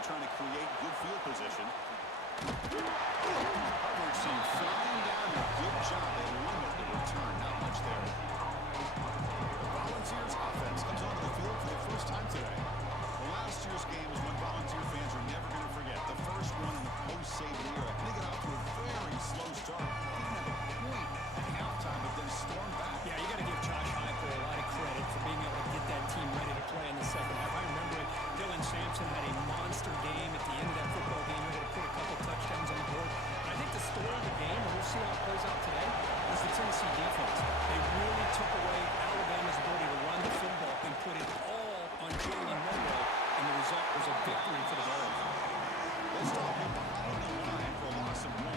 they're trying to create good field position. Hubbard seen flying down. A good job. They limit the return. Not much there. The Volunteers offense comes onto the field for the first time today. Well, last year's game is one Volunteer fans are never going to forget. The first one in the post-Saban era. They get off to a very slow start. Didn't have a point at halftime, but then stormed back. Yeah, you got to give Josh Heupel a lot of credit for being able to get that team ready to play in the second half. I remember it. Dylan Sampson had a monster game at the end of that football game. Able to put a couple touchdowns on the board. And I think the story of the game, and we'll see how it plays out today, is the Tennessee defense. They really took away Alabama's ability to run the football and put it all on Jalen Monroe, and the result was a victory for the Vols. They stop him behind the line for a loss of 1.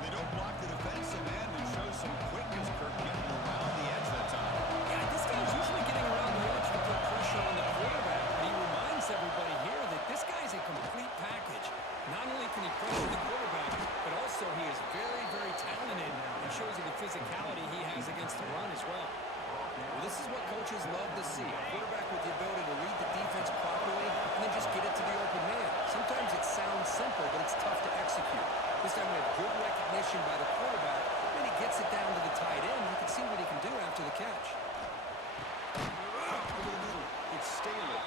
They don't block the defensive end and show some quickness. Kirk getting around the edge that time. Yeah, this guy's usually getting around the edge to put pressure on the quarterback, but he reminds everybody here that this guy's a complete package. Not only can he pressure the quarterback, but also he is very, very talented and shows you the physicality he has against the run as well. Well, this is what coaches love to see. A quarterback with the ability to read the defense properly and then just get it to the open man. Sometimes it sounds simple, but it's tough to execute. This time we have good recognition by the quarterback, and he gets it down to the tight end. You can see what he can do after the catch. Over the middle, it's Staley.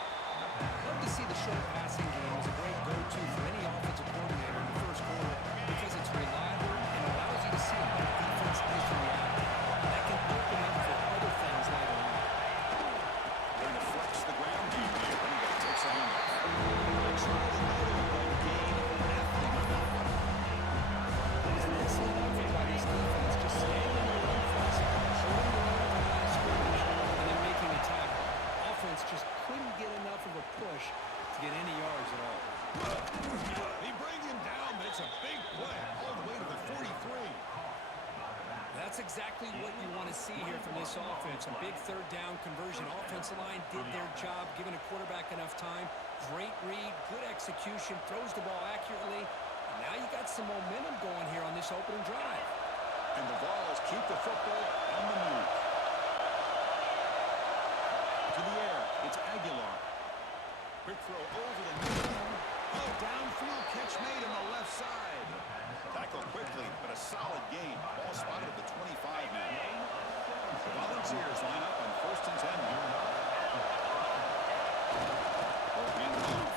Love to see the short passing game as a great go-to for any offensive coordinator in the first quarter because it's reliable and allows you to see how the defense is reacting. That can open up for other things later on. They're going to flex the ground game here. Running back takes a handoff. Gain nothing on that one. It's an excellent effort by this defense, just staying in the run flex, holding the line of the line of scrimmage, and then making a tackle. Offense just couldn't get enough of a push to get any yards at all. They bring him down, but it's a big play all the way to the 43. That's exactly what you want to see here from this offense. A big third down conversion. Offensive line did their job, giving a quarterback enough time. Great read, good execution, throws the ball accurately. And now you got some momentum going here on this opening drive. And the Vols keep the football on the move. To the air, it's Aguilar. Quick throw over the middle. Oh, downfield catch made on the left side. Tackle quickly, but a solid gain. Ball spotted at the 25 now. The Volunteers line up on 1st and 10 here. Hand off.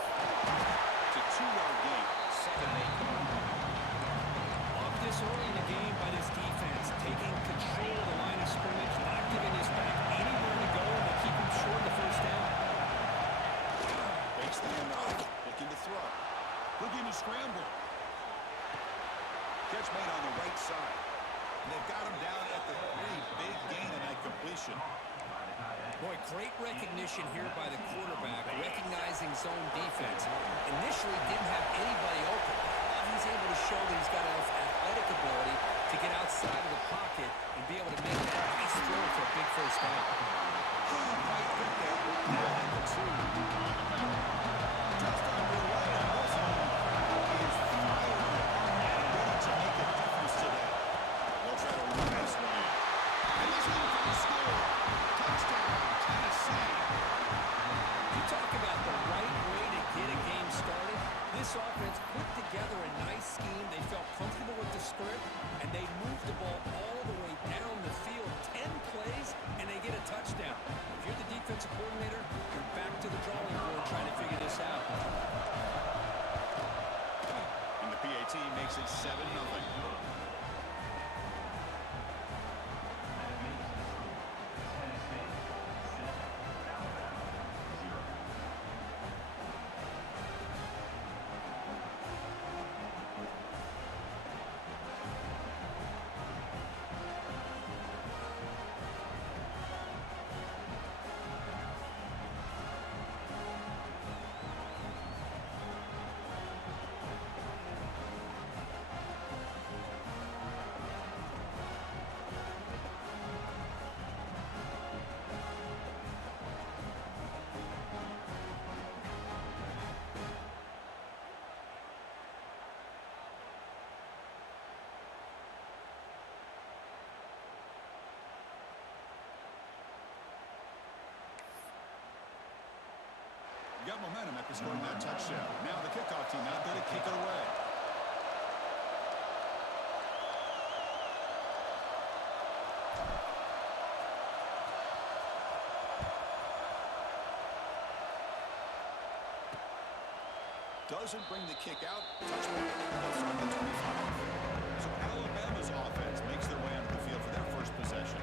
It's a 2-yard gain. 2nd and 8. Love this early in the game by this defense, taking control of the line of scrimmage, not giving his back anywhere to go, and they keep him short of the first down. Fakes the handoff. Looking to throw. Looking to scramble. Catch made on the right side. And they've got him down at the 3. Big gain in that completion. Boy, great recognition here by the quarterback, recognizing zone defense. Initially didn't have anybody open. He's able to show that he's got enough athletic ability to get outside of the pocket and be able to make that nice throw for a big first down. Right there. At the 2. Just underway on this one. He is fired and ready to make a difference today. They'll try to run this one. And he's in for the score. Touchdown, Tennessee. You talk about the right way to get a game started. This offense put together a nice scheme. They felt comfortable with the script, and they moved the ball all the way down the field. 10 plays, and they get a touchdown. If you're the defensive coordinator, you're back to the drawing board got momentum after scoring that touchdown. Now the kickoff team out there to kick it away. Doesn't bring the kick out. Touchdown. They'll start at the 25. So Alabama's offense makes their way onto the field for their first possession.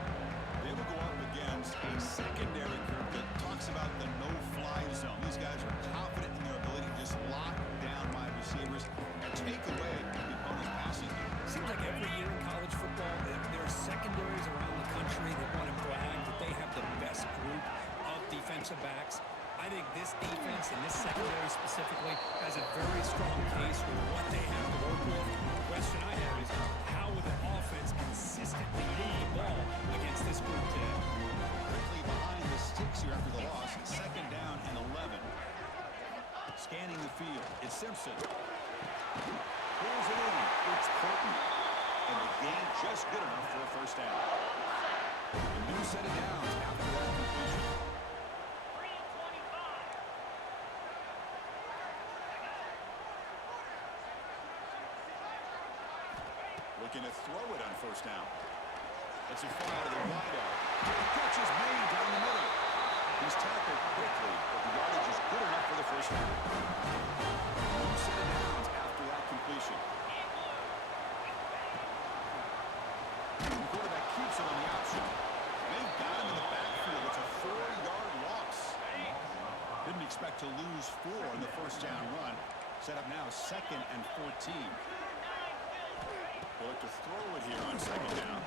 They will go up against a secondary group that talks about the no-fly zone. These guys are confident in their ability to just lock down wide receivers and take away the opponent's passing game. Seems like every year in college football, there are secondaries around the country that want to brag that they have the best group of defensive backs. I think this defense and this secondary specifically has a very strong case with what they have to work with. The question I have is, how will the offense consistently move the ball against this group today? Quickly behind the sticks here after the loss. Second down and 11. Scanning the field. It's Simpson. Pulls it in. It's Portman. And the gain just good enough for a first down. A new set of downs after that completion. Looking to throw it on first down. It's a fly to the wideout. Catch is made down the middle. He's tackled quickly, but the yardage is good enough for the first down. New set of downs after that completion. The quarterback keeps it on the option. They've got him in the backfield. It's a 4-yard loss. Didn't expect to lose 4 in the first down run. Set up now 2nd and 14. They'll look to throw it here on second down.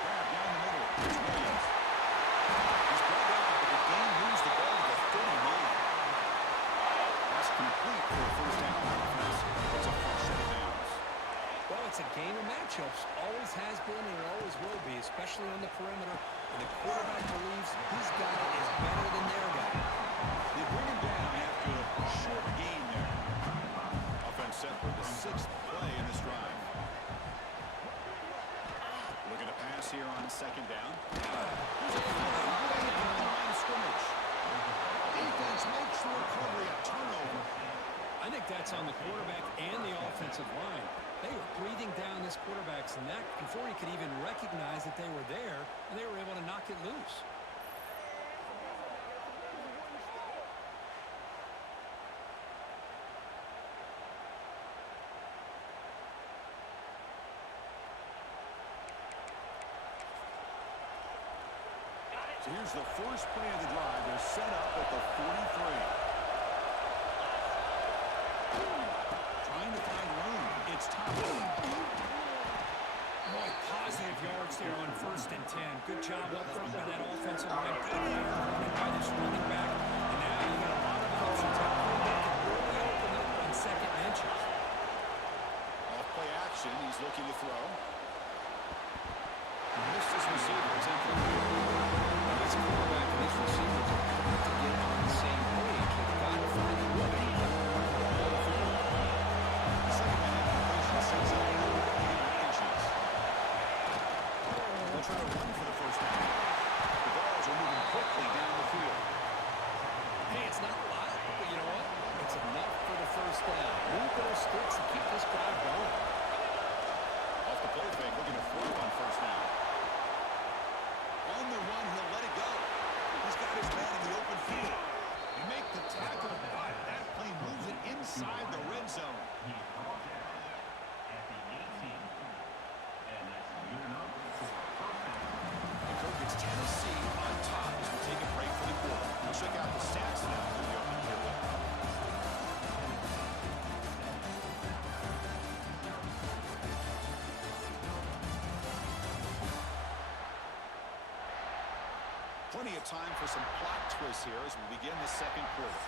Grab down the middle. It's Williams. He's brought down, but the game moves the ball to the 39. That's complete for a first down offense. It's a fresh set of downs. Well, it's a game of matchups. Always has been and it always will be, especially on the perimeter. And the quarterback believes his guy is better than their guy. They bring him down after a short gain there. Offense set for the 6th play in this drive. Looking to pass here on second down. There's a flag way down the line of scrimmage. Defense makes the recovery a turnover. I think that's on the quarterback and the offensive line. They were breathing down this quarterback's neck before he could even recognize that they were there, and they were able to knock it loose. So here's the first play of the drive. They're set up at the 43. Trying to find room. It's Thomas. Boy, positive yards there on 1st and 10. Good job up front by that offensive line. Good running by this running back. And now you got a lot of options out there that can really open up on second mentions. Off play action. He's looking to throw. Missed his receiver. It's incomplete. This quarterback and his receivers are going to get on the same page. They've got to find a way to get the ball field. Second and incompletion sends up 8 inches. They'll try to run for the first down. The balls are moving quickly down the field. Hey, it's not a lot, but you know what? It's enough for the first down. Move those sticks and keep this drive going. Off the play fake, looking to throw on first down. On the run, he'll let it go. He's got his man in the open field. They make the tackle, but that play moves it inside the red zone. The Kirk gets Tennessee on top as we take a break for the quarter. We'll check out the stats now for the open period. Plenty of time for some plot twists here as we begin the second quarter.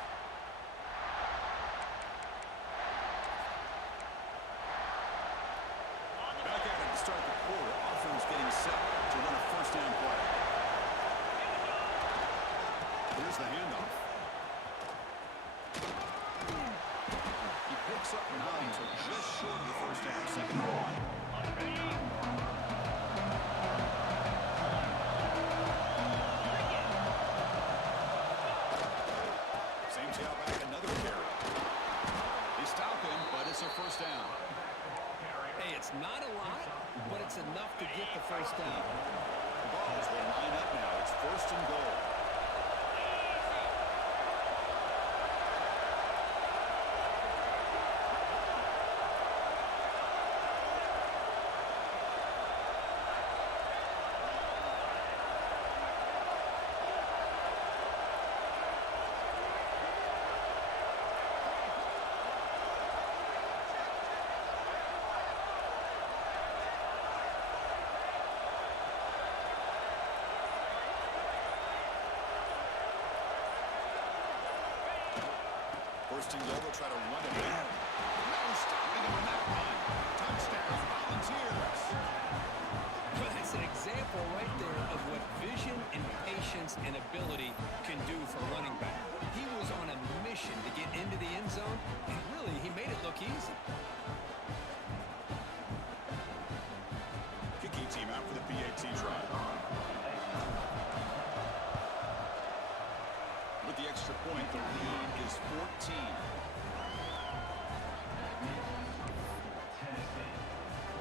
Back at it to start the quarter. Offense getting set to run a first down play. Here's the handoff. He picks up 9, so just short of the first down. Second and 1. scale back another carry. They stop him, but it's a first down. Hey, it's not a lot, but it's enough to get the first down. The Vols will line up now. It's first and goal. First and goal, they'll try to run it back. No stopping him on that run. Touchdown, Volunteers. Well, that's an example right there of what vision and patience and ability can do for a running back. He was on a mission to get into the end zone, and really, he made it look easy. Kicking team out for the PAT try. With the extra point, the lead is 14.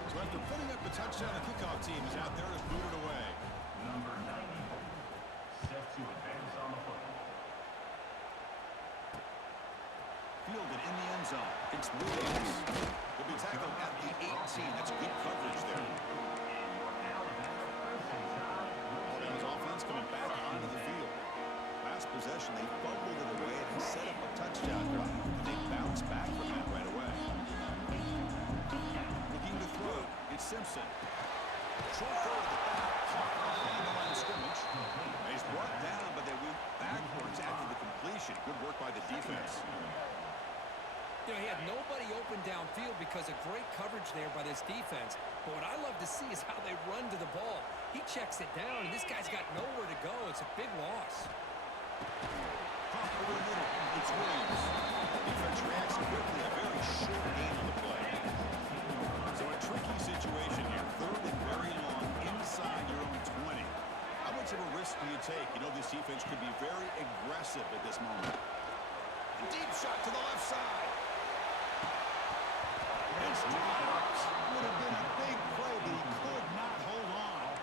So after putting up a touchdown, the kickoff team is out there to boot it away. Number 90, set to advance on the football. Fielded in the end zone. It's Williams. He'll be tackled at the 18. That's good coverage there. Alabama's offense coming back onto the field. Last possession, they fumbled it away and set up a touchdown drive. And they bounce back from that right away. Looking to throw. It's Simpson. Short throw at the back. Caught behind the line of scrimmage. He's brought down, but they went backwards after the completion. Good work by the defense. You know, he had nobody open downfield because of great coverage there by this defense. But what I love to see is how they run to the ball. He checks it down, and this guy's got nowhere to go. It's a big loss. Pop over the middle. It's Williams. Defense reacts quickly. A very short game on the play. So a tricky situation here. Third and very long inside your own 20. How much of a risk do you take? You know this defense could be very aggressive at this moment. A deep shot to the left side. It's dropped. Would have been a big play, but he could not hold on.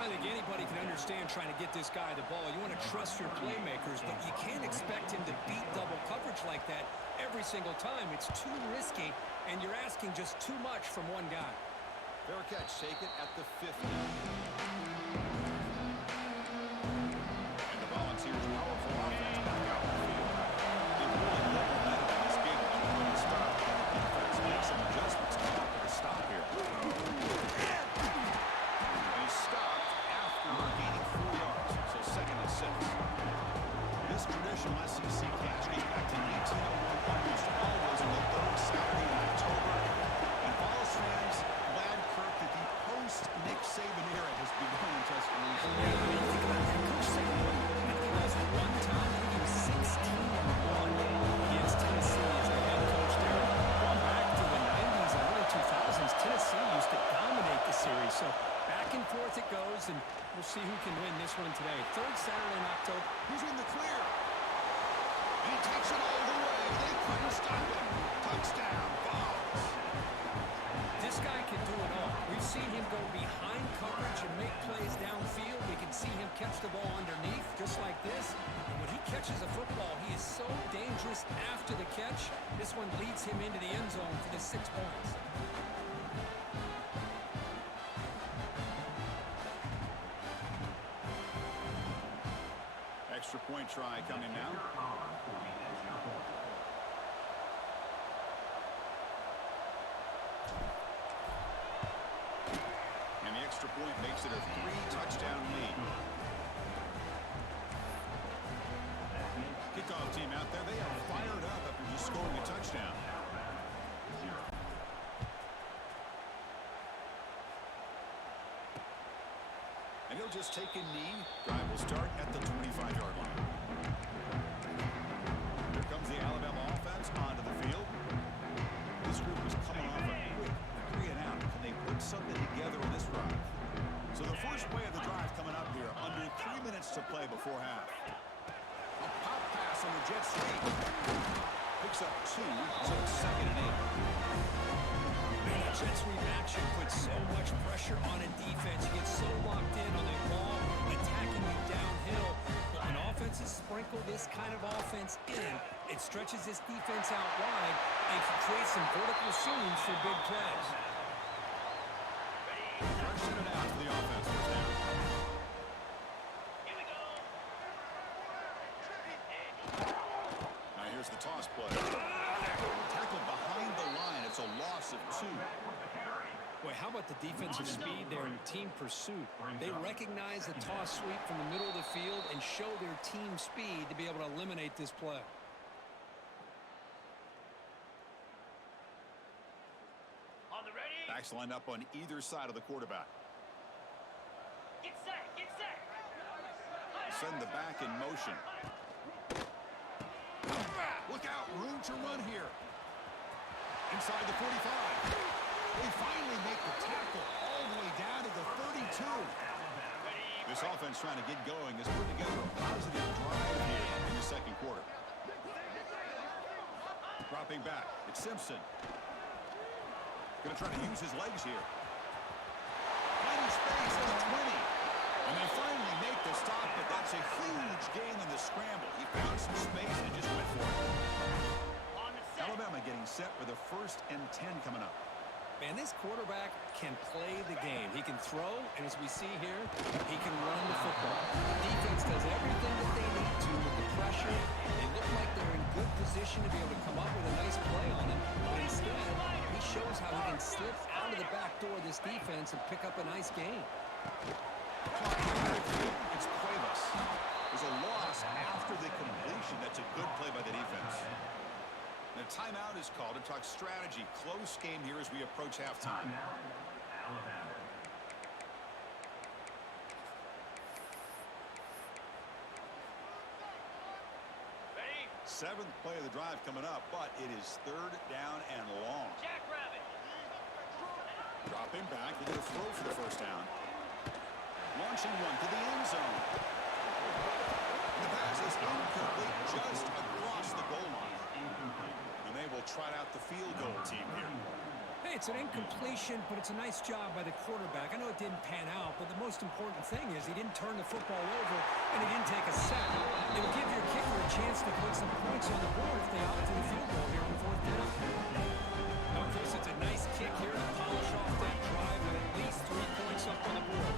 I think anybody can understand trying to get this guy the ball. You want to trust your playmakers, but you can't expect him to beat double coverage like that every single time. It's too risky, and you're asking just too much from one guy. Fair catch, take it at the 50. And the Volunteers' powerful offense back out in the field. They've really built momentum in this game from the start. The defense makes some adjustments to come up with a stop here. He stopped after gaining 4 yards, so second and 6. This traditional SEC catch goes back to 1901, almost always on the third Saturday in October. And Vols fans glad, Kirk, that the post-Nick Saban era has begun in Tuscaloosa. Yeah, I mean, think about that. Coach Saban has one time, I think he was 16-1 against Tennessee as the head coach there. Going back to the 90s and early 2000s, Tennessee used to dominate the series. So back and forth it goes, and we'll see who can win this one today. Third Saturday in October. He's in the clear. And he takes it all the way. They couldn't stop him. Touchdown, Vols. This guy can do it all. We've seen him go behind coverage and make plays downfield. We can see him catch the ball underneath, just like this. And when he catches a football, he is so dangerous after the catch. This one leads him into the end zone for the 6 points. Extra point try coming now. And the extra point makes it a 3-touchdown lead. Kickoff team out there, they are fired up after just scoring a touchdown. And he'll just take a knee. Drive will start at the 25-yard line. Here comes the Alabama offense onto the field. This group is coming off a quick 3 and out. Can they put something together in this drive? So the first play of the drive coming up here. Under 3 minutes to play before half. A pop pass pass on the jet sweep. Picks up 2, so it's 2nd and 8. Man, that jet sweep action puts so much pressure on a defense. You get so locked in on the ball, attacking you downhill. But when offenses sprinkle this kind of offense in, it stretches this defense out wide and can create some vertical seams for big plays. Fresh in and out to the offense. First down. Now here's the toss play. Tackled behind the line. It's a loss of 2. Boy, how about the defensive speed there in team pursuit? They recognize the toss sweep from the middle of the field and show their team speed to be able to eliminate this play. Backs lined up on either side of the quarterback. Get set, get set. Send the back in motion. Look out, room to run here. Inside the 45. They finally make the tackle all the way down to the 32. This offense trying to get going has put together a positive drive here in the second quarter. Dropping back, it's Simpson. Going to try to use his legs here. Finding space at the 20. And they finally make the stop, but that's a huge gain in the scramble. He found some space and just went for it. Alabama getting set for the 1st and 10 coming up. Man, this quarterback can play the game. He can throw, and as we see here, he can run the football. The defense does everything that they need to with the pressure. They look like they're in good position to be able to come up with a nice play on him, but instead, he shows how he can slip out of the back door of this defense and pick up a nice gain. It's Cuevas. There's a loss after the completion. That's a good play by the defense. The timeout is called to talk strategy. Close game here as we approach halftime. Alabama. 7th play of the drive coming up, but it is 3rd down and long. Jackrabbit. Dropping back. They're going to throw for the 1st down. Launching one to the end zone. The pass is incomplete just across the goal line. And they will trot out the field goal team here. Hey, it's an incompletion, but it's a nice job by the quarterback. I know it didn't pan out, but the most important thing is he didn't turn the football over and he didn't take a sack. It'll give your kicker a chance to put some points on the board if they opt to the field goal here on 4th down. Now, Chris, it's a nice kick here to polish off that drive with at least 3 points up on the board.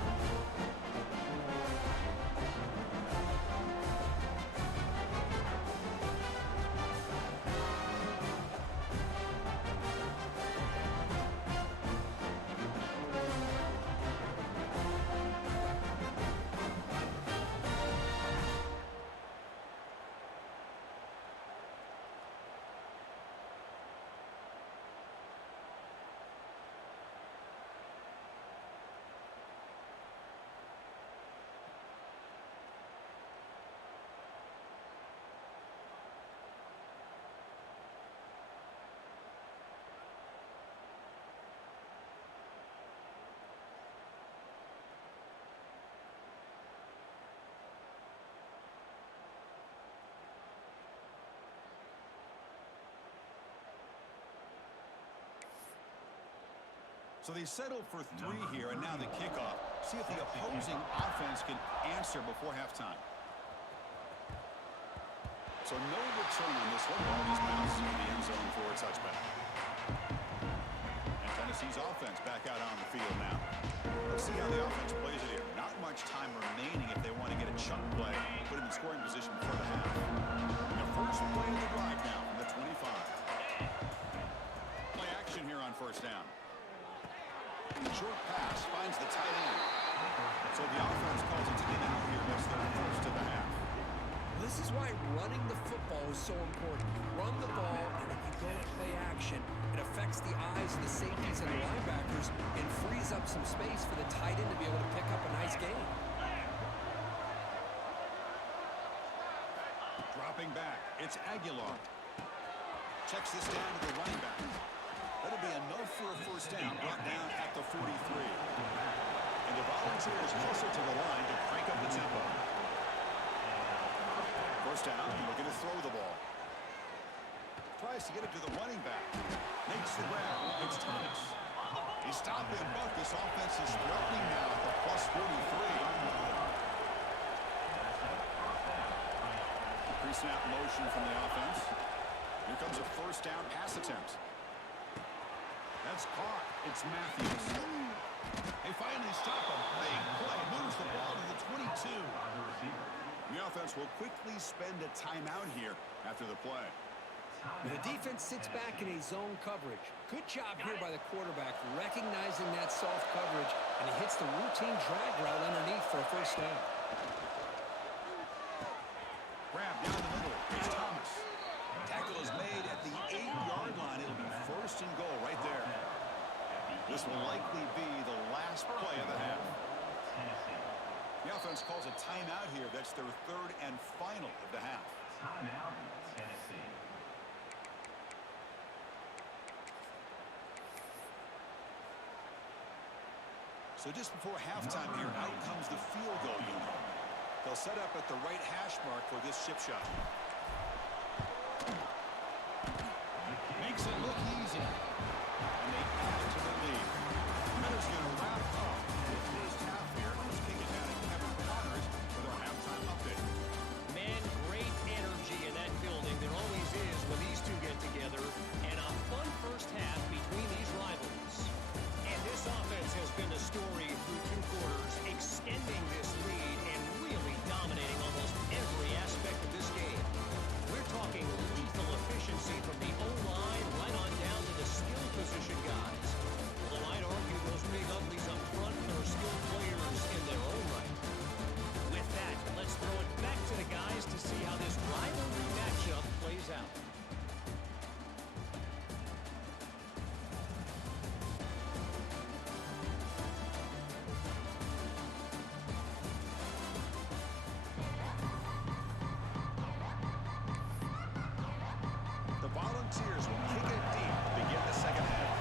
So they settle for 3 here, and now the kickoff. See if the opposing offense can answer before halftime. So no return on this one. Ball is bounced into the end zone for a touchback. And Tennessee's offense back out on the field now. Let's see how the offense plays it here. Not much time remaining if they want to get a chunk play, put them in scoring position before the half. The first play of the drive now from the 25. Play action here on 1st down. Short pass finds the tight end. So the offense calls a timeout here. That's their 1st of the half. This is why running the football is so important. Run the ball, and if you go play action, it affects the eyes of the safeties and the linebackers and frees up some space for the tight end to be able to pick up a nice gain. Dropping back, it's Aguilar. Checks this down to the running back. That'll be enough for a 1st down, brought down at the 43. And the Volunteers closer to the line to crank up the tempo. First down, looking to throw the ball. Tries to get it to the running back. Makes the grab. It's Thomas. He's stopping, but this offense is threatening now at the plus 43. Pre-snap motion from the offense. Here comes a first down pass attempt. That's caught. It's Matthews. They finally stop him. Big play. Moves the ball to the 22. The offense will quickly spend a timeout here after the play. The defense sits back in a zone coverage. Good job here by the quarterback recognizing that soft coverage, and he hits the routine drag route underneath for a first down. Grab down the middle. It's Thomas. Tackle is made at the 8-yard line. It'll be first and goal right there. This will likely be the last play of the half. The offense calls a timeout here. That's their third and final of the half. Timeout, Tennessee. So just before halftime here, out comes the field goal unit. They'll set up at the right hash mark for this chip shot. Makes it look easy. And they add to the lead. Miller's going to wrap up the first half here. Let's kick it down to Kevin Connors with our halftime update. Man, great energy in that building. There always is when these two get together. And a fun first half between these rivals. And this offense has been the story through 2 quarters, extending this lead and really dominating almost every aspect of this game. We're talking lethal efficiency from the O-line right on down to the skill position guys. Although I'd argue those big uglies up front are skilled players in their own right. With that, let's throw it back to the guys to see how this rivalry matchup plays out. The Volunteers will kick it deep to begin the second half.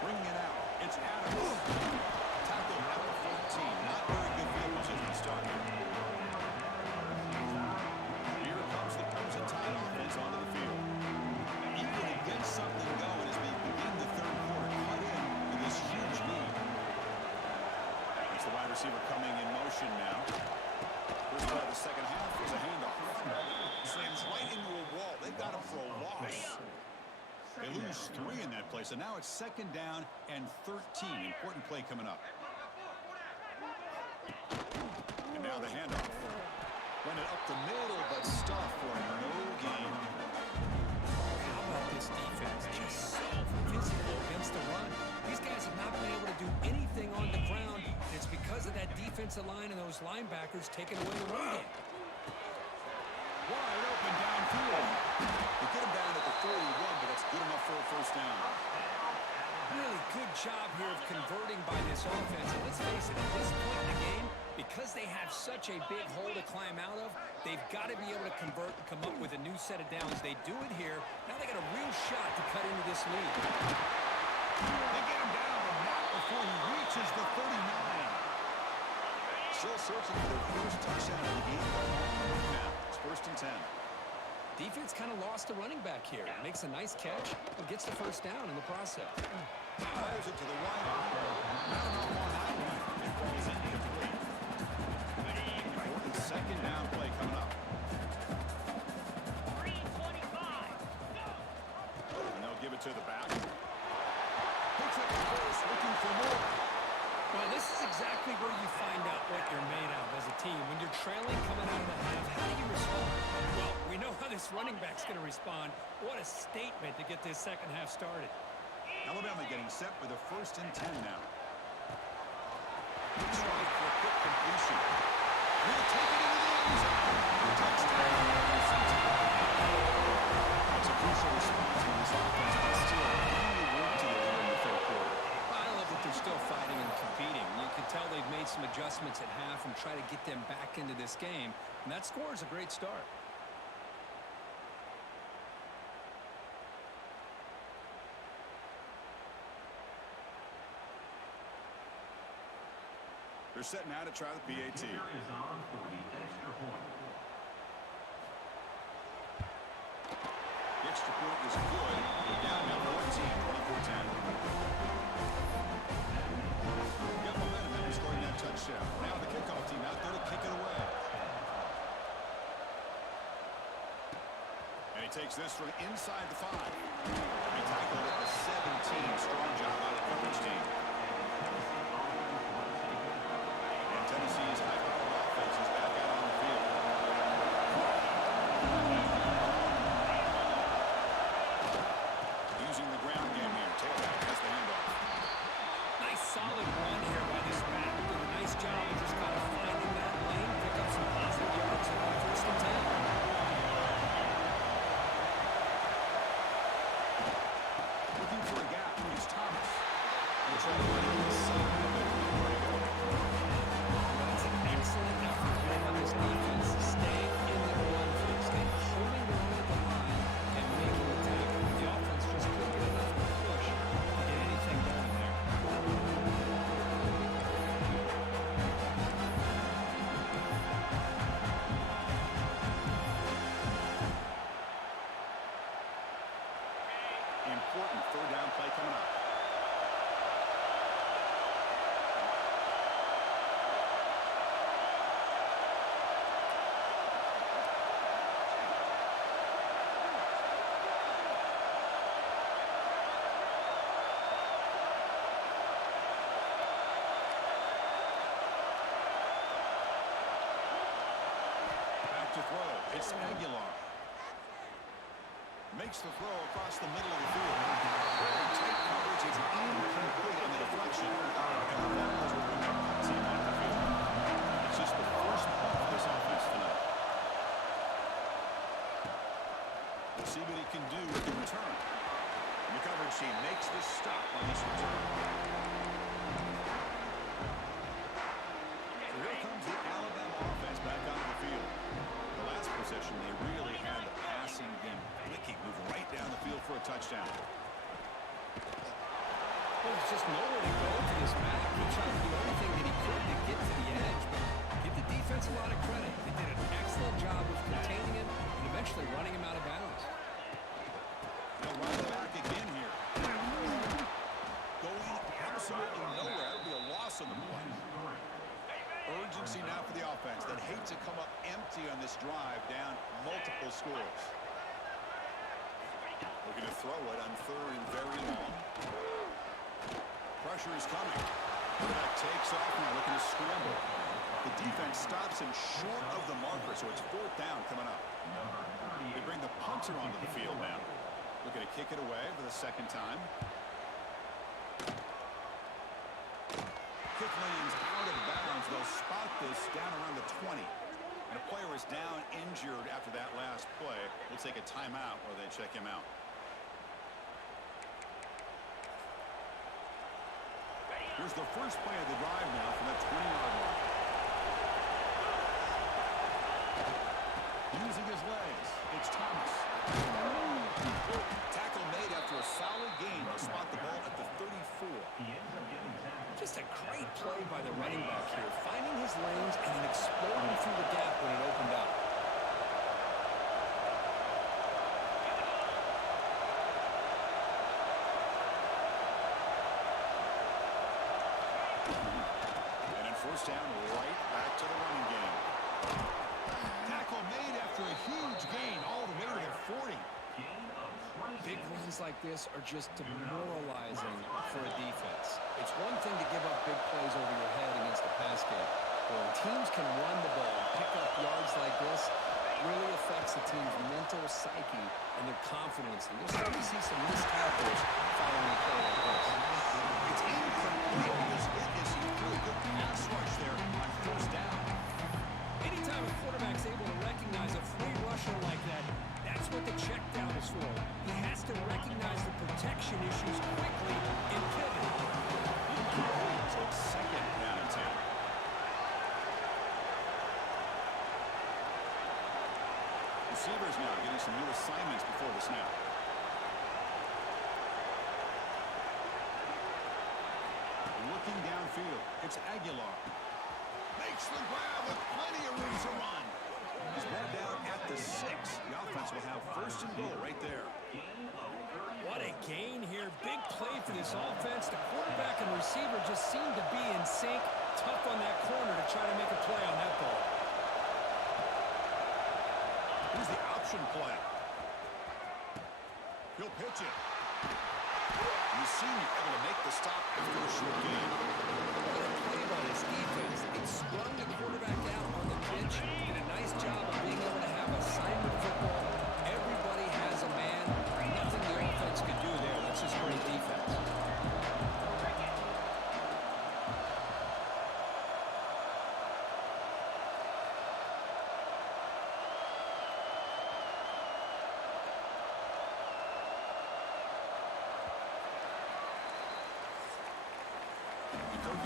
Bringing it out. It's Adams. Tackle at the 14. Not very good field position start here. Here comes the Crimson Tide offense onto the field. And eager to get something going as we begin the third quarter. Cut in with this huge lead. It's the wide receiver coming in motion now. First play of the second half is a handoff. Slams right into a wall. They've got him for a loss. They lose 3 in that play, so now it's second down and 13. Important play coming up. And now the handoff. Run it up the middle, but stuff for no gain. How about this defense? Just so physical against the run. These guys have not been able to do anything on the ground. It's because of that defensive line and those linebackers taking away the run game. Wide open downfield. They get him down at the 41, but that's good enough for a first down. Really good job here of converting by this offense. And let's face it, at this point in the game, because they have such a big hole to climb out of, they've got to be able to convert and come up with a new set of downs. They do it here. Now they got a real shot to cut into this lead. They get him down, but not before he reaches the 39. Still searching for their first touchdown of the game. Now it's first and 10. Defense kind of lost a running back here. Makes a nice catch, but gets the first down in the process. Fires it to the right. Not enough on that one. It falls incomplete. Important second down play coming up. 3:25. And they'll give it to the back. Picks up the pace, looking for more. Well, this is exactly where you find out what you're made of as a team. When you're trailing coming out of the half, how do you respond? Well, we know how this running back's going to respond. What a statement to get this second half started. Alabama getting set with a first and 10 now. Trying for a quick completion. He'll take it into the end zone. Touchdown. That's a crucial response from this offense, but still plenty of work to do here in the third quarter. I love that they're still fighting and competing. You can tell they've made some adjustments at half and try to get them back into this game. And that score is a great start. They're setting out to try the PAT. Kicker is on for the extra point. The extra point is good. We're down now 14, 24-10. Got momentum after scoring that touchdown. Now the kickoff team out there to kick it away. And he takes this from inside the 5. He tackled at the 17. Strong job out of the coverage team. And Tennessee's high-powered offense is back out on the field. Using the ground game here. Tailback has the handoff. Nice solid run here by this back. Did a nice job of just kind of finding that lane, pick up some positive yards on first and 10. Looking for a gap. It's Thomas. He'll try to run it inside, but where to go? That's an excellent effort here by this defense, staying in the run phase, staying holding their own at the line and making the tackle. The offense just couldn't get enough of a push to get anything going there. Important third down play coming up. Back to throw. It's Aguilar. Makes the throw across the middle of the field. Very tight coverage. It's incomplete on the deflection. And the ball is with the team on the field. It's just the first ball for this offense tonight. We'll see what he can do with the return. The coverage team makes the stop on this return. So here comes the Alabama offense back onto the field. The last possession, they really had the passing game clicking, moving right down the field for a touchdown. Well, there's just nowhere to go for this back. He tried to do everything that he could to get to the edge, but give the defense a lot of credit. They did an excellent job of containing him and eventually running him out of bounds. They'll run it back again here. Going absolutely nowhere. That'll be a loss on the play. Urgency now for the offense that hate to come up empty on this drive, down multiple scores. Looking to throw it on third and very long. Pressure is coming. Quarterback takes off now, looking to scramble. The defense stops him short of the marker, so it's fourth down coming up. They bring the punter onto the field now. Looking to kick it away for the second time. Kick lands out of bounds. They'll spot this down around the 20. And a player is down injured after that last play. We'll take a timeout while they check him out. Here's the first play of the drive now from that 20-yard line. Using his legs, it's Thomas. Tackle made after a solid gain. They'll spot the ball at the 34. Just a great play by the running back here, finding his lanes and then exploding through the gap when it opened up. And in first down, right back to the running game. Tackle made after a huge gain all the way to the 40. Big runs like this are just demoralizing for a defense. It's one thing to give up big plays over your head against the pass game, but when teams can run the ball and pick up yards like this, it really affects the team's mental psyche and their confidence. And you'll start to see some missed tackles following a play like this. It's incomplete. This hit is he threw a good pass rush there on first down. Anytime a quarterback's able to recognize a free rusher like that, that's what the check down is for. He has to recognize the protection issues quickly and pivot. So it's second down and 10. Receivers now getting some new assignments before the snap. Looking downfield, it's Aguilar. Makes the grab with plenty of room to run. He's brought down at the 6. The offense will have first and goal right there. What a gain here. Big play for this offense. The quarterback and receiver just seem to be in sync. Tough on that corner to try to make a play on that ball. Here's the option play. He'll pitch it. And the senior able to make the stop after a short game. What a play by this defense. It sprung the quarterback out on the pitch. Did a nice job of being able to have assignment football. Everybody has a man. Nothing the offense could do there. That's just great defense.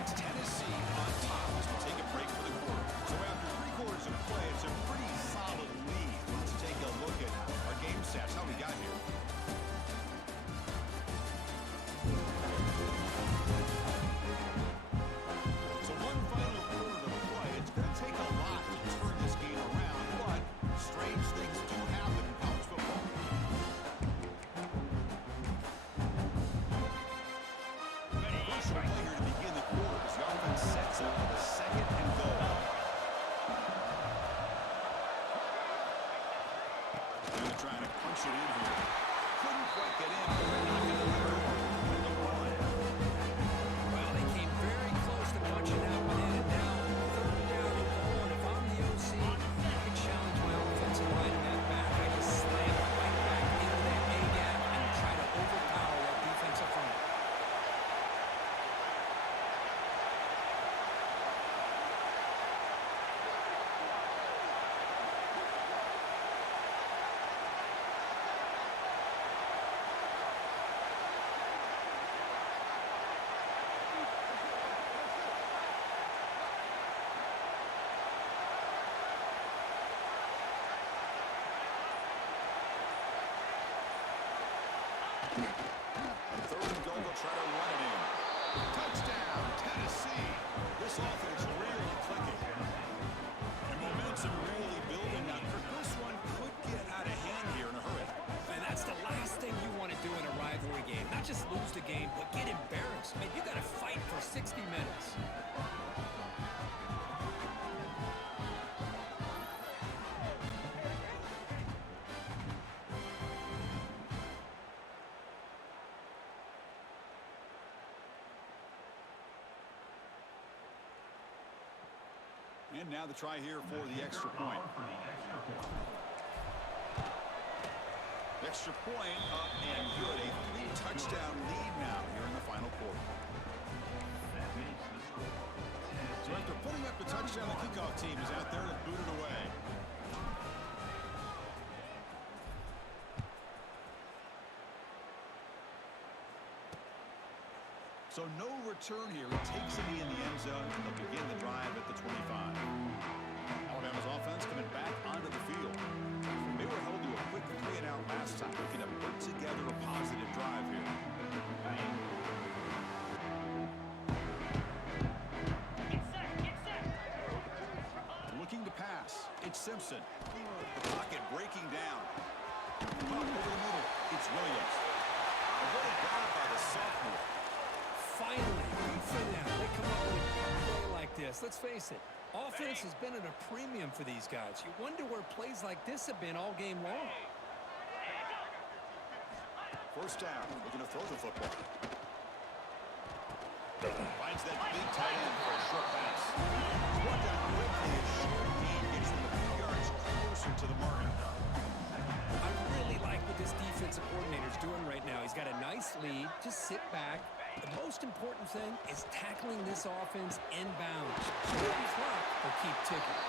It's Tennessee on top as we take a break for the quarter. So after 3 quarters of play, it's a pretty solid lead. Let's take a look at our game stats, how we got here. So one final quarter to play. It's going to take a lot to turn this game around, but strange things do happen in college football. First play here to begin the quarter as the offense sets up with a second and goal. They're trying to punch it in here. Couldn't quite get in, but they're not going to let it go. Well, they came very close to punching that one in, and now third down and goal. And if I'm the OC, I can challenge my offensive line in that back. I can slam it right back into that A-gap and try to overpower that defensive front. Third and goal, they'll try to run it in. Touchdown, Tennessee. This offense really clicking. And momentum really building now. This one could get out of hand here in a hurry. And that's the last thing you want to do in a rivalry game. Not just lose the game, but get embarrassed. Man, you got to fight for 60 minutes. And now the try here for the extra point. Extra point up and good. A 3-touchdown lead now here in the final quarter. So after putting up the touchdown, the kickoff team is out there to boot it away. So no return here. It takes it in the end zone, and they'll begin the drive at the 25. Alabama's offense coming back onto the field. They were held to a quick 3-and-out last time, looking to put together a positive drive here. Get set. Looking to pass. It's Simpson. The pocket breaking down. Over the middle. It's Williams. A what a grab by the sophomore. Finally, good for them. They come up with a play like this. Let's face it, offense has been at a premium for these guys. You wonder where plays like this have been all game long. First down. Looking to throw the football. Finds that big tight end for a short pass. Brought down quickly. A short gain gets them a few yards closer to the mark. I really like what this defensive coordinator is doing right now. He's got a nice lead. Just sit back. The most important thing is tackling this offense inbounds. So the clock will keep ticking.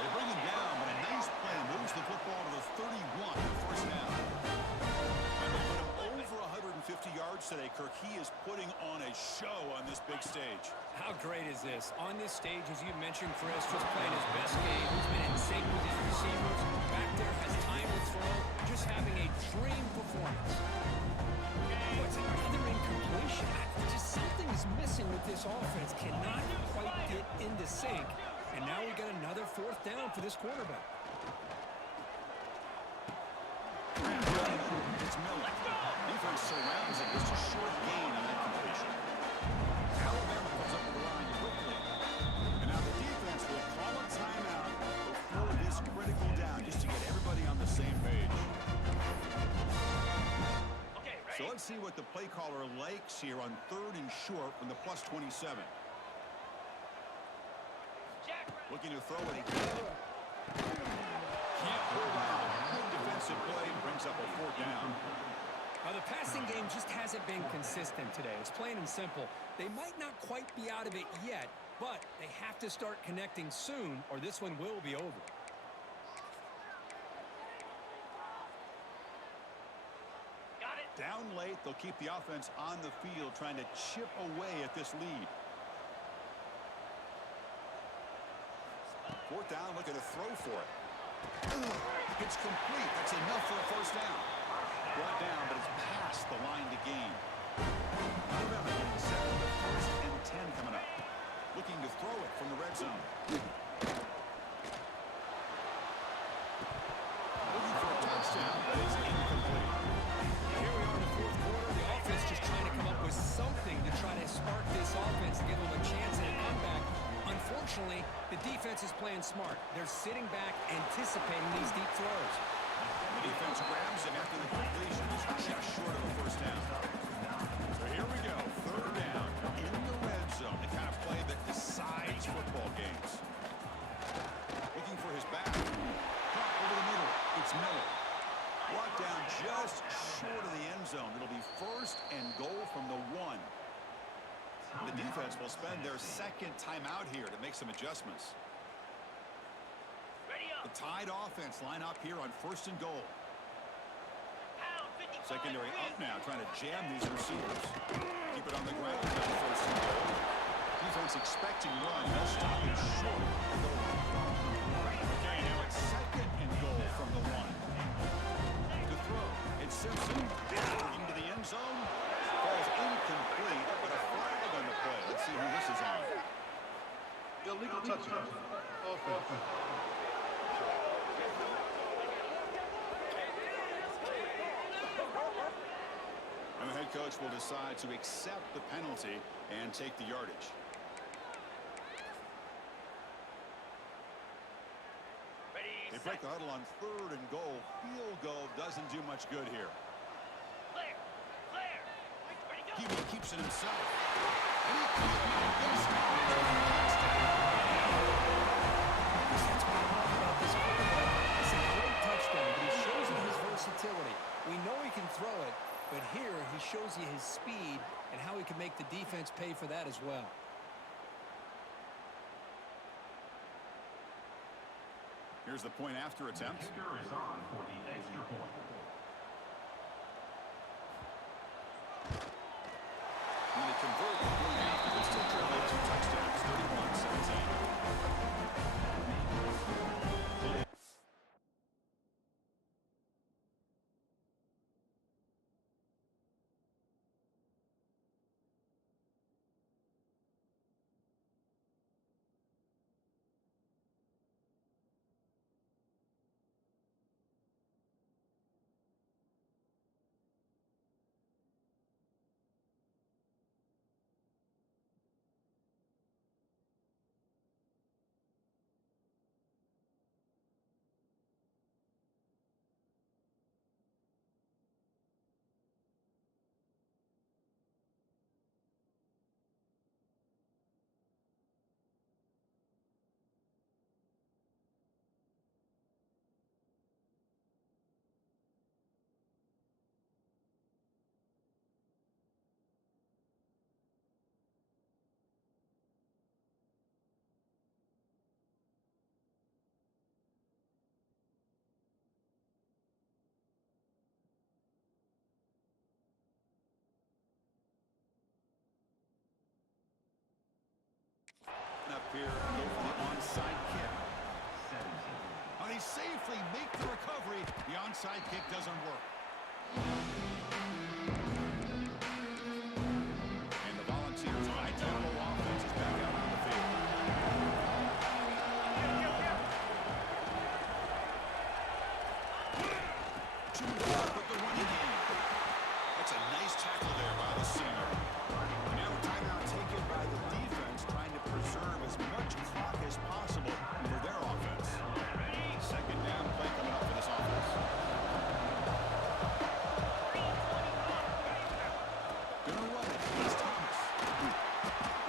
They bring him down, but a nice play moves the football to the 31 on first down. And they put him over 150 yards today, Kirk. He is putting on a show on this big stage. How great is this? On this stage, as you mentioned, Chris, just playing his best game. He's been in sync with his receivers. Back there, has time to throw. Just having a dream performance. What's another incompletion? Just something is missing with this offense. Cannot quite get into sync, and now we got another fourth down for this quarterback. It's Miller. Defense surrounds it. Just a short gain on that completion. Alabama comes up with the line quickly. And now the defense will call a timeout before this critical down, just to get everybody on the same page. Okay, ready? So let's see what the play caller likes here on 3rd and short from the +27. Jack, Looking to throw it again. Can't hold on. Good defensive play brings up a 4th down. The passing game just hasn't been consistent today. It's plain and simple. They might not quite be out of it yet, but they have to start connecting soon, or this one will be over. got it. Down late, they'll keep the offense on the field, trying to chip away at this lead. 4th down, looking to throw for it. It's complete. That's enough for a 1st down. Brought down, but it's past the line to gain. Alabama getting set for the 1st and 10 coming up. Looking to throw it from the red zone. Looking for a touchdown, but it's incomplete. Here we are in the fourth quarter. The offense just trying to come up with something to try to spark this offense and give them a chance at a comeback. Unfortunately, the defense is playing smart. They're sitting back, anticipating these deep throws. The defense grabs him after the completion. Is just short of a 1st down. So here we go. 3rd down in the red zone. The kind of play that decides football games. Looking for his back. Caught over the middle. It's Miller. Brought down just short of the end zone. It'll be 1st and goal from the 1. The defense will spend their 2nd timeout here to make some adjustments. Ready up. The Tide offense line up here on 1st and goal. Pound 55. Secondary up now, trying to jam these receivers. Keep it on the ground on 1st and goal. Defense expecting run. They'll stop it short of the goal line. Okay, now it's 2nd and goal from the 1. To throw, it's Simpson. Into the end zone. Falls incomplete, but a flag on the play. Let's see who this is on. Illegal touchdown. Offense. And the head coach will decide to accept the penalty and take the yardage. Ready, They break the huddle on 3rd and goal. Field goal doesn't do much good here. clear. Clear. Ready, go. He keeps it himself. And he can't make this. That's what I love about this quarterback. It's a great touchdown, but he shows you his versatility. We know he can throw it, but here he shows you his speed and how he can make the defense pay for that as well. Here's the point after attempt. Kicker is on for the extra point. When they convert the point after, they still trail by 2 touchdowns, 31-17. Up here, go for the onside kick. And they safely make the recovery. The onside kick doesn't work. And the Volunteers' high-tempo offense is back out on the field. That's a nice tackle there by the senior. And now a timeout taken by the defense, trying to preserve as much clock as possible for their offense. Second down play coming up for this offense. Gonna run it. It's Thomas.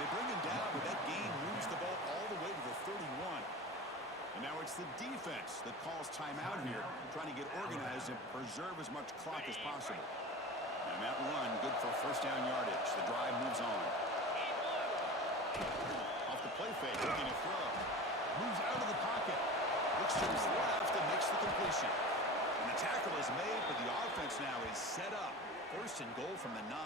They bring him down, but that gain moves the ball all the way to the 31. And now it's the defense that calls timeout here, trying to get organized and preserve as much clock as possible. And that run, good for first down yardage. The drive moves on. Off the play fake, looking to throw. Moves out of the pocket. Looks to his left and makes the completion. And the tackle is made, but the offense now is set up. First and goal from the 9.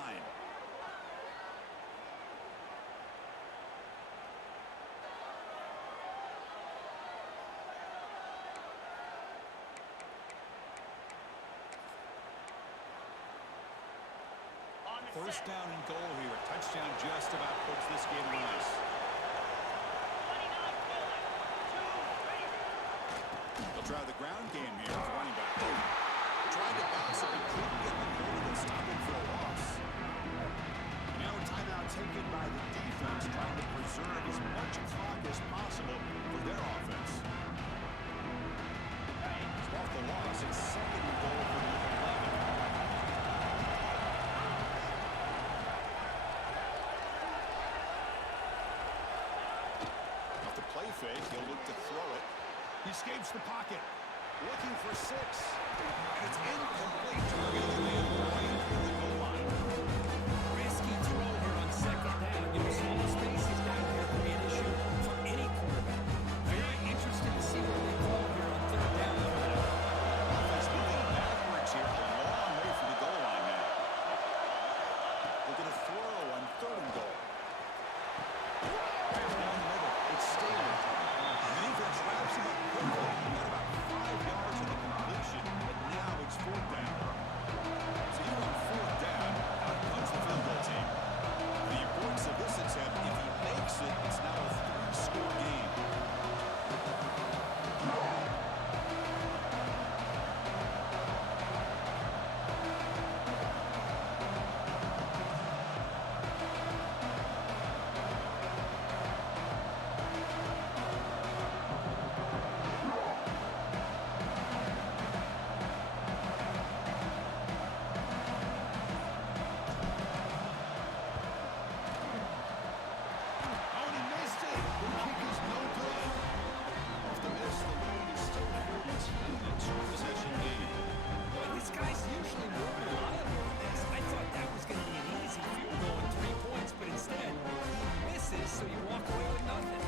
First down and goal here. A touchdown just about puts this game to ice. They'll try the ground game here with running back. Trying to bounce it, but couldn't get the ball to stop him for a loss. And now a timeout taken by the defense, trying to preserve as much clock as possible for their offense. Off the loss, it's second and goal for the 11. Play fake, he'll look to throw it. He escapes the pocket, looking for 6. And it's incomplete. Targeting the man right in the goal line. Risky throw here on second down. You know, small spaces down here can be an issue for any quarterback. Very interested to see what they call here on third down. Offense moving backwards here, a long way from the goal line now. Looking to throw on third and goal. Down the middle, it's Staley. The defense wraps him up quickly. He got about 5 yards in the completion, but now it's fourth down. So even on fourth down, out comes the field goal team. The importance of this attempt, if he makes it, it's now a 3-score game. So you walk away with nothing.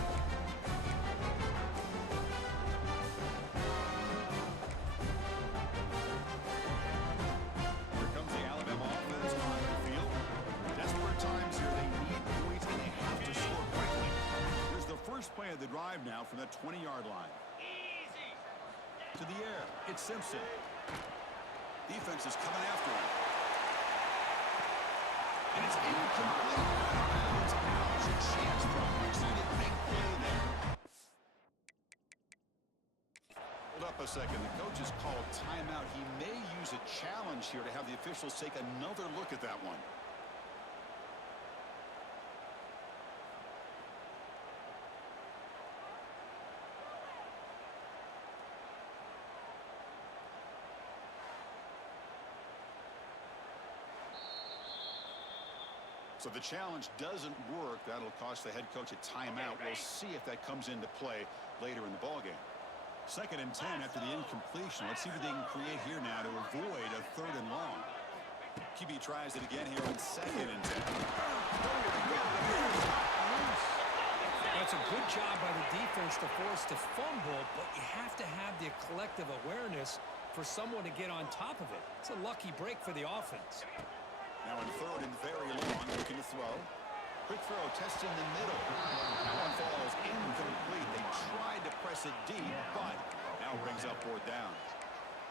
Here comes the Alabama offense on the field. Desperate times here. They need points, and they have to score quickly. Here's the first play of the drive now from the 20-yard line. Easy. To the air. It's Simpson. Defense is coming after him. And it's incomplete. It's out. A chance for a big play there. Hold up a second. The coach has called timeout. He may use a challenge here to have the officials take another look at that one. So the challenge doesn't work. That'll cost the head coach a timeout. We'll see if that comes into play later in the ballgame. Second and 10 after the incompletion. Let's see what they can create here now to avoid a third and long. QB tries it again here on second and 10. That's a good job by the defense to force the fumble, but you have to have the collective awareness for someone to get on top of it. It's a lucky break for the offense. Now in third and very long, looking to throw. Quick throw, testing the middle. That one falls incomplete. They tried to press it deep, but now brings up fourth down.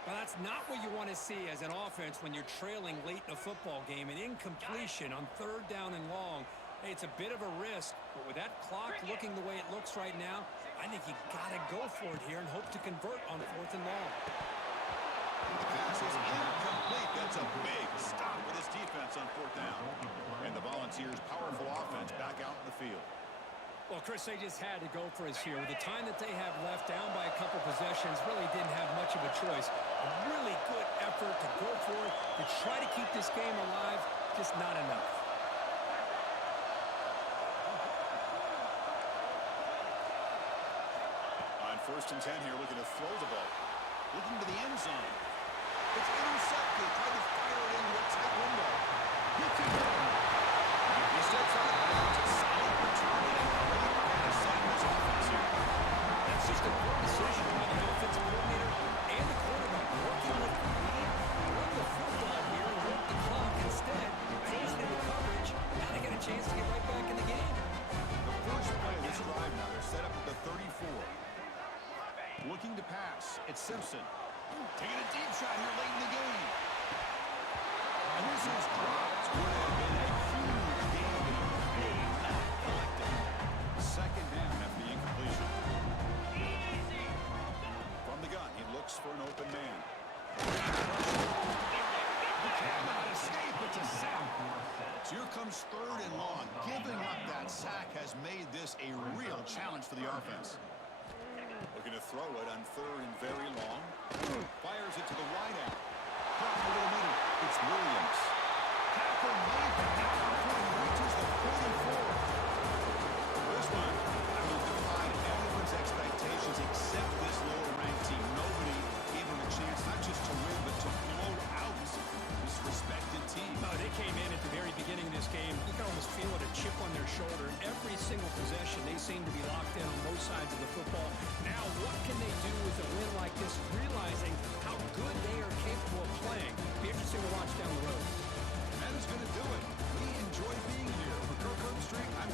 Well, that's not what you want to see as an offense when you're trailing late in a football game. An incompletion on third down and long. Hey, it's a bit of a risk, but with that clock looking the way it looks right now, I think you got to go for it here and hope to convert on fourth and long. The pass is incomplete. That's a big stop with his defense. course, they just had to go for us here. With the time that they have left, down by a couple possessions, really didn't have much of a choice. A really good effort to go for it, to try to keep this game alive, just not enough. On 1st and 10 here, looking to throw the ball. Looking to the end zone. It's intercepted. Trying to fire it into a tight window. He can get it. He steps out of bounds. A solid return and a great way to set his offense here. That's just a poor decision by the offensive coordinator and the quarterback. Working with the lead, run the football here and work the clock instead. Throws it into coverage. Now they get a chance to get right back in the game. The first play of this drive now. They're set up at the 34. Looking to pass. It's Simpson. Taking a deep shot here late in the game. And this is dropped. Would have been a huge game and a big not collected. Second down after the incompletion. From the gun, he looks for an open man. He cannot escape. It's a sack. So here comes 3rd and long. Giving up that sack has made this a real challenge for the offense. Looking to throw it on 3rd and very long. Fires it to the wideout. Caught in the little middle. It's Williams. Tackle made, but now before he reaches the 44. This one, I mean, defied everyone's expectations except this lower-ranked team. Nobody gave him a chance not just to win, but to blow out this respected team. No, they came in at the very beginning of this game. You can almost feel it, a chip on their shoulder. Every single possession, they seem to be locked in on both sides of the football. Now, what can they do with a win like this, realizing how good they are capable of playing? Be interesting to watch down the road. That is going to do it. We enjoy being here. For Kirk Herbstreit, I'm